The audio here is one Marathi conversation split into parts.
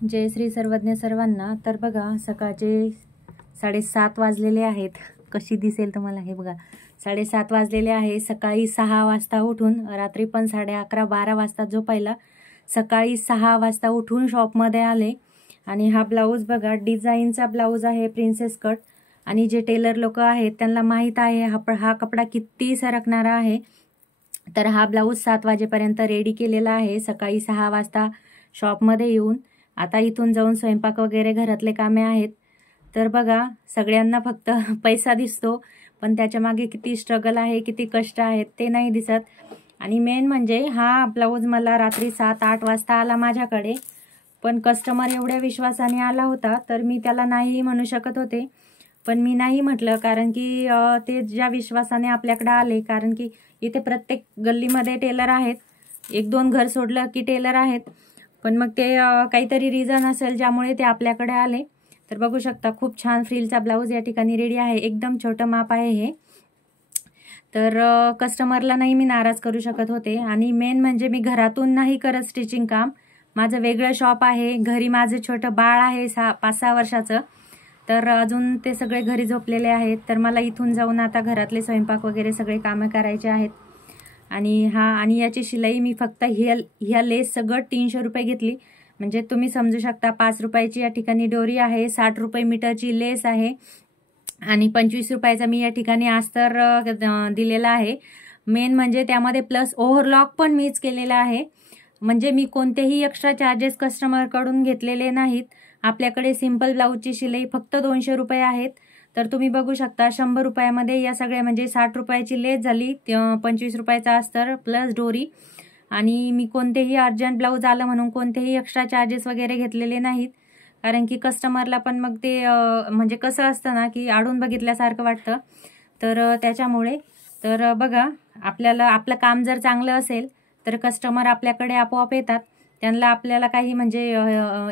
जय श्री सर्वज्ञ सर्वांना। तर बघा सकाळचे 7:30 वाजलेले आहेत। कशी दिसेल तुम्हाला हे बघा, 7:30 वाजलेले आहे। सकाळी 6 वाजता उठून, रात्री पण 11:30 12 वाजता झोपायला, सकाळी 6 वाजता उठून शॉपमध्ये आले। आणि हा ब्लाऊज बघा, डिझाईनचा ब्लाऊज आहे, प्रिन्सेस कट। आणि जे टेलर लोक आहेत त्यांना माहीत आहे हा कपडा किती सरकणारा आहे। तर हा ब्लाऊज 7 वाजेपर्यंत रेडी केलेला आहे, सकाळी 6 वाजता शॉपमध्ये येऊन। आता इथून जाऊन स्वयंपाक वगैरे घरातले कामे आहेत। तर बघा, सगळ्यांना फक्त पैसा दिसतो, पण त्याच्या मागे किती स्ट्रगल आहे, किती कष्ट आहेत ते नाही दिसत। आणि मेन म्हणजे हा ब्लाऊज मला रात्री 7-8 वाजता आला माझ्याकडे, पण कस्टमर एवढ्या विश्वासाने आला होता तर मी त्याला नाही म्हणू शकत होते, पण मी नाही म्हटलं, कारण की ते ज्या विश्वासाने आपल्याकडे आले, कारण की इथे प्रत्येक गल्लीमध्ये टेलर आहेत, 1-2 घर सोडलं की टेलर आहेत, पण मग ते काहीतरी रिझन असेल ज्यामुळे ते आपल्याकडे आले। तर बघू शकता, खूप छान फ्रिलचा ब्लाऊज या ठिकाणी रेडी आहे, एकदम छोटं माप आहे हे। तर कस्टमरला नाही मी नाराज करू शकत होते। आणि मेन म्हणजे मी घरातून नाही करत स्टिचिंग काम, माझं वेगळं शॉप आहे, घरी माझं छोटं बाळ आहे 5-6 वर्षाचं, तर अजून ते सगळे घरी झोपलेले आहेत। तर मला इथून जाऊन आता घरातले स्वयंपाक वगैरे सगळे कामं करायचे आहेत। आणि याची शिलाई मी फक्त ह्या लेस सगळं 300 रुपये घेतली, म्हणजे तुम्ही समजू शकता 5 रुपयाची या ठिकाणी डोरी आहे, 60 रुपये मीटरची लेस आहे, आणि 25 रुपयाचा मी या ठिकाणी अस्तर दिलेला आहे। मेन म्हणजे त्यामध्ये प्लस ओव्हरलॉक पण मीच केलेला आहे, म्हणजे मी कोणतेही एक्स्ट्रा चार्जेस कस्टमरकडून घेतलेले नाहीत। आपल्याकडे सिंपल ब्लाऊजची शिलाई फक्त 200 रुपये आहेत। तर तुम्ही बघू शकता 100 रुपयामध्ये या सगळ्या, म्हणजे 60 रुपयाची लेस झाली, 25 रुपयाचा अस्तर प्लस डोरी। आणि मी कोणतेही अर्जंट ब्लाऊज आलं म्हणून कोणतेही एक्स्ट्रा चार्जेस वगैरे घेतलेले नाहीत, कारण की कस्टमरला पण मग ते म्हणजे कसं असतं ना, की आडून बघितल्यासारखं वाटतं, तर त्याच्यामुळे। तर बघा, आपलं काम जर चांगलं असेल तर कस्टमर आपल्याकडे आपोआप येतात, त्यांना आपल्याला काही म्हणजे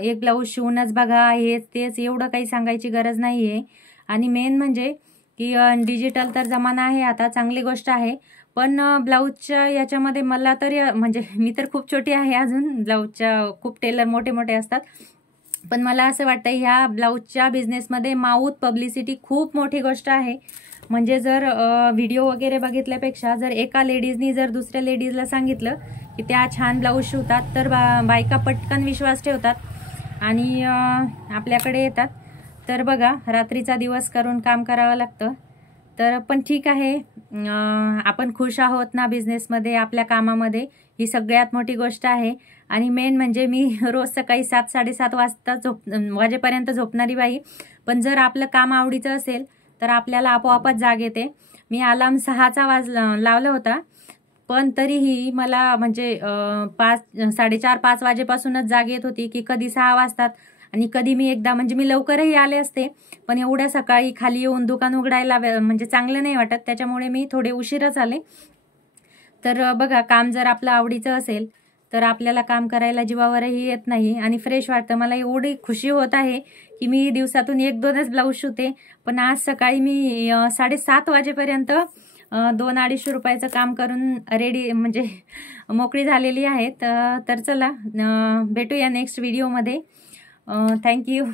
एक ब्लाऊज शिवूनच बघा, हेच तेच एवढं काही सांगायची गरज नाही आहे। आणि मेन म्हणजे की डिजिटल तर जमाना आहे आता, चांगली गोष्ट आहे, पण ब्लाऊजच्या याच्यामध्ये मला तरी म्हणजे मी तर खूप छोटी आहे अजून, ब्लाऊजच्या खूप टेलर मोठे मोठे असतात, पण मला असं वाटतं ह्या ब्लाऊजच्या बिझनेसमध्ये माउथ पब्लिसिटी खूप मोठी गोष्ट आहे। म्हणजे जर व्हिडिओ वगैरे बघितल्यापेक्षा जर एका लेडीजनी जर दुसऱ्या लेडीजला सांगितलं की त्या छान ब्लाऊज शिवतात, तर बायका पटकन विश्वास ठेवतात आणि आपल्याकडे येतात। तर बघा, रात्रीचा दिवस करून काम करावं लागतं, तर पण ठीक आहे, आपण खुश आहोत ना बिझनेसमध्ये, आपल्या कामामध्ये, ही सगळ्यात मोठी गोष्ट आहे। आणि मेन म्हणजे मी रोज सकाळी 7-7:30 वाजता वाजेपर्यंत झोपणारी बाई, पण जर आपलं काम आवडीचं असेल तर आपल्याला आपोआपच जाग येते। मी अलार्म 6चा लावला होता, पण तरीही मला म्हणजे 4:30-5 वाजेपासूनच जाग येत होती, की कधी 6 वाजतात आणि कधी मी एकदा, म्हणजे मी लवकरही आले असते, पण एवढ्या सकाळी खाली येऊन दुकान उघडायला म्हणजे चांगलं नाही वाटत, त्याच्यामुळे मी थोडे उशीरच आले। तर बघा, काम जर आपलं आवडीचं असेल तर आपल्याला काम करायला जीवावरही येत नाही आणि फ्रेश वाटतं। मला एवढी खुशी होत आहे की मी दिवसातून 1-2च ब्लाऊज शिवते, पण आज सकाळी मी 7:30 वाजेपर्यंत 200-250 रुपयाचं काम करून रेडी, म्हणजे मोकळी झालेली आहे। तर चला, भेटूया नेक्स्ट व्हिडिओमध्ये। थँक्यू।